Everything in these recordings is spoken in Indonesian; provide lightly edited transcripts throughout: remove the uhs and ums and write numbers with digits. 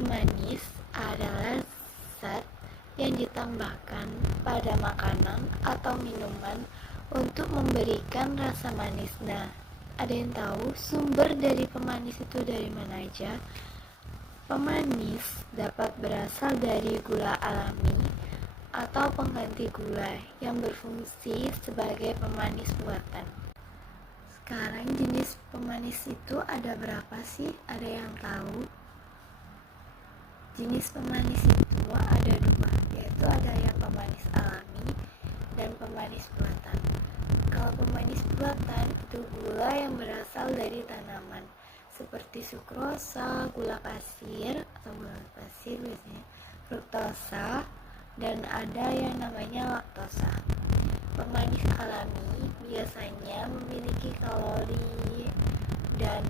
Pemanis adalah zat yang ditambahkan pada makanan atau minuman untuk memberikan rasa manis. Nah, ada yang tahu sumber dari pemanis itu dari mana aja? Pemanis dapat berasal dari gula alami atau pengganti gula yang berfungsi sebagai pemanis buatan. Sekarang jenis pemanis itu ada berapa sih? Ada yang tahu? Jenis pemanis itu ada dua, yaitu ada yang pemanis alami dan pemanis buatan. Kalau pemanis buatan itu gula yang berasal dari tanaman, seperti sukrosa, gula pasir atau gula pasir biasanya, fruktosa, dan ada yang namanya laktosa. Pemanis alami biasanya memiliki kalori dan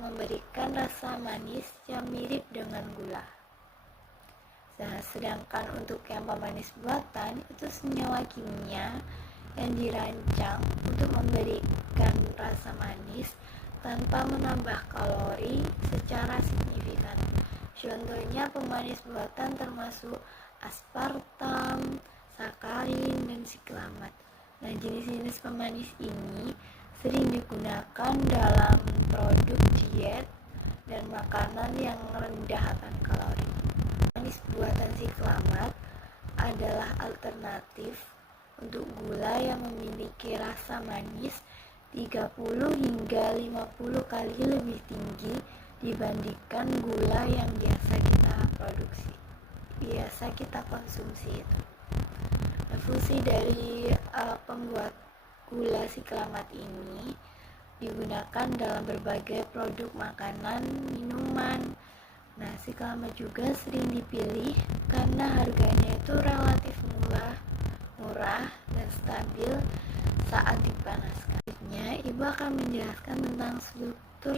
memberikan rasa manis yang mirip dengan gula. Nah, sedangkan untuk yang pemanis buatan itu senyawa kimia yang dirancang untuk memberikan rasa manis tanpa menambah kalori secara signifikan. Contohnya pemanis buatan termasuk aspartam, sakarin, dan siklamat. Nah, jenis-jenis pemanis ini sering digunakan dalam produk diet dan makanan yang rendah akan kalori. Pemanis buatan siklamat adalah alternatif untuk gula yang memiliki rasa manis 30 hingga 50 kali lebih tinggi dibandingkan gula yang biasa kita konsumsi itu. Nah, fungsi dari pembuat gula siklamat ini digunakan dalam berbagai produk makanan, minuman. Nah, siklamat juga sering dipilih karena harganya itu relatif murah dan stabil saat dipanaskan. Ibu akan menjelaskan tentang struktur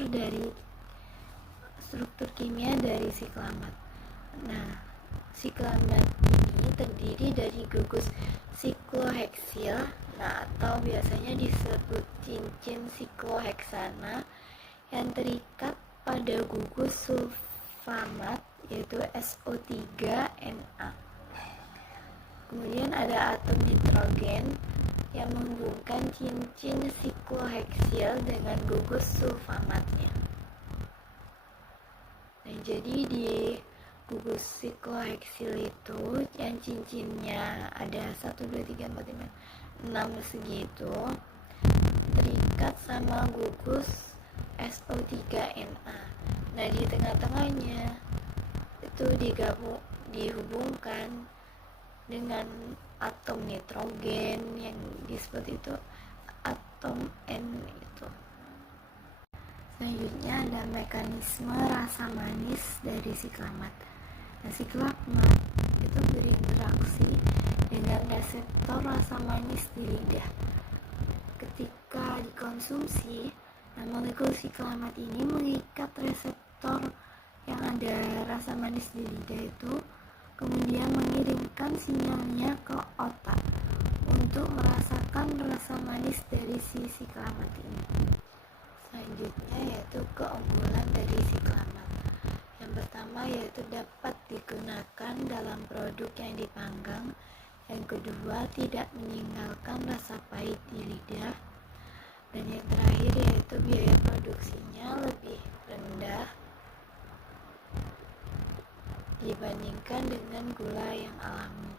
kimia dari siklamat. Nah, siklamat ini terdiri dari gugus sikloheksil, atau biasanya disebut cincin sikloheksana yang terikat pada gugus sulfamat yaitu SO3Na. Kemudian ada atom nitrogen yang menghubungkan cincin sikloheksil dengan gugus sulfamatnya. Nah, jadi di gugus sikloheksil itu yang cincinnya ada 1, 2, 3, 4, 5, 6 segitu terikat sama gugus SO3Na. Nah, di tengah-tengahnya itu dihubungkan dengan atom nitrogen yang disebut itu atom N itu. Selanjutnya ada mekanisme rasa manis dari siklamat. Nah, siklamat itu berinteraksi dengan reseptor rasa manis di lidah. Ketika dikonsumsi, molekul siklamat ini mengikat reseptor yang ada rasa manis di lidah itu, kemudian mengirimkan sinyalnya ke otak untuk merasakan rasa manis dari si siklamat ini. Selanjutnya yaitu keunggulan dari siklamat. Yang pertama yaitu dapat digunakan dalam produk yang dipanggang. Yang kedua, tidak meninggalkan rasa pahit di lidah. Dan yang terakhir yaitu biaya produksinya lebih rendah dibandingkan dengan gula yang alami.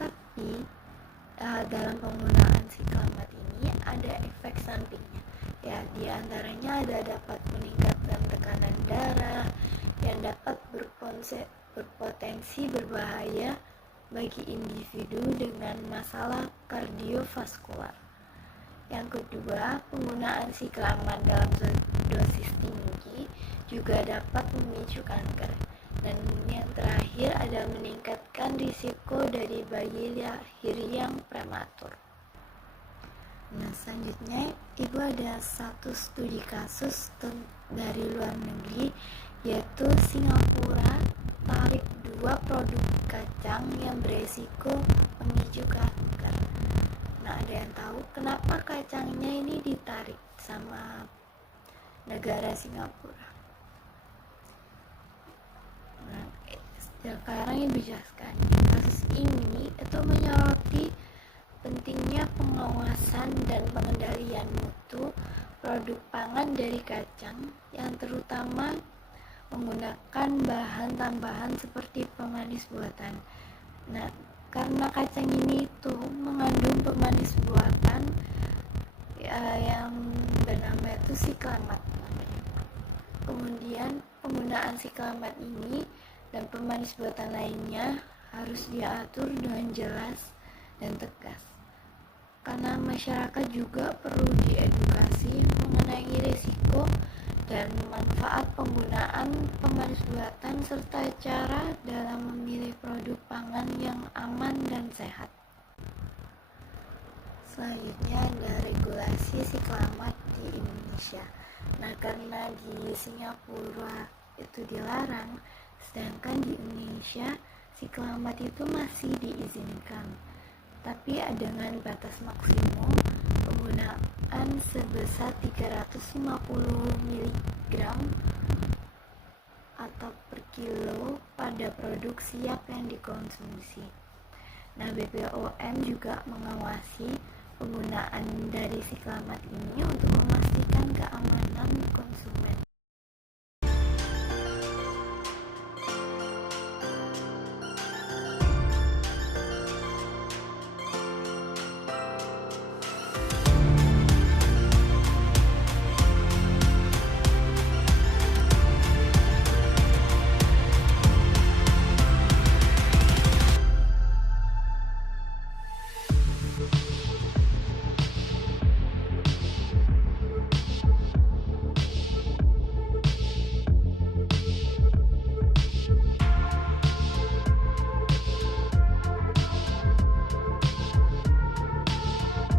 Tapi dalam penggunaan siklamat ini ada efek sampingnya. Ya, di antaranya dapat meningkatkan tekanan darah yang dapat berpotensi berbahaya bagi individu dengan masalah kardiovaskular. Yang kedua, penggunaan siklamat dalam dosis tinggi juga dapat memicu kanker. Dan yang terakhir ada meningkatkan risiko dari bayi lahir yang prematur. Nah, selanjutnya ibu ada satu studi kasus dari luar negeri, yaitu Singapura tarik 2 produk kacang yang beresiko memicu kanker. Nah, ada yang tahu kenapa kacangnya ini ditarik sama negara Singapura. Nah, sekarang yang dijelaskan kasus ini itu menyoroti pentingnya pengawasan dan pengendalian mutu produk pangan dari kacang yang terutama menggunakan bahan tambahan seperti pemanis buatan. Nah, karena kacang ini itu mengandung pemanis buatan yang bernama itu siklamat namanya. Kemudian penggunaan siklamat ini dan pemanis buatan lainnya harus diatur dengan jelas dan tegas. Karena masyarakat juga perlu diedukasi mengenai risiko dan manfaat penggunaan pemanis buatan serta cara dalam memilih produk pangan yang aman dan sehat. Selanjutnya ada regulasi siklamat di Indonesia. Nah, karena di Singapura itu dilarang, sedangkan di Indonesia siklamat itu masih diizinkan, tapi dengan batas maksimum penggunaan sebesar 350 mg atau per kilo pada produk siap yang dikonsumsi. Nah, BPOM juga mengawasi penggunaan dari siklamat ini untuk memastikan keamanan konsumsi.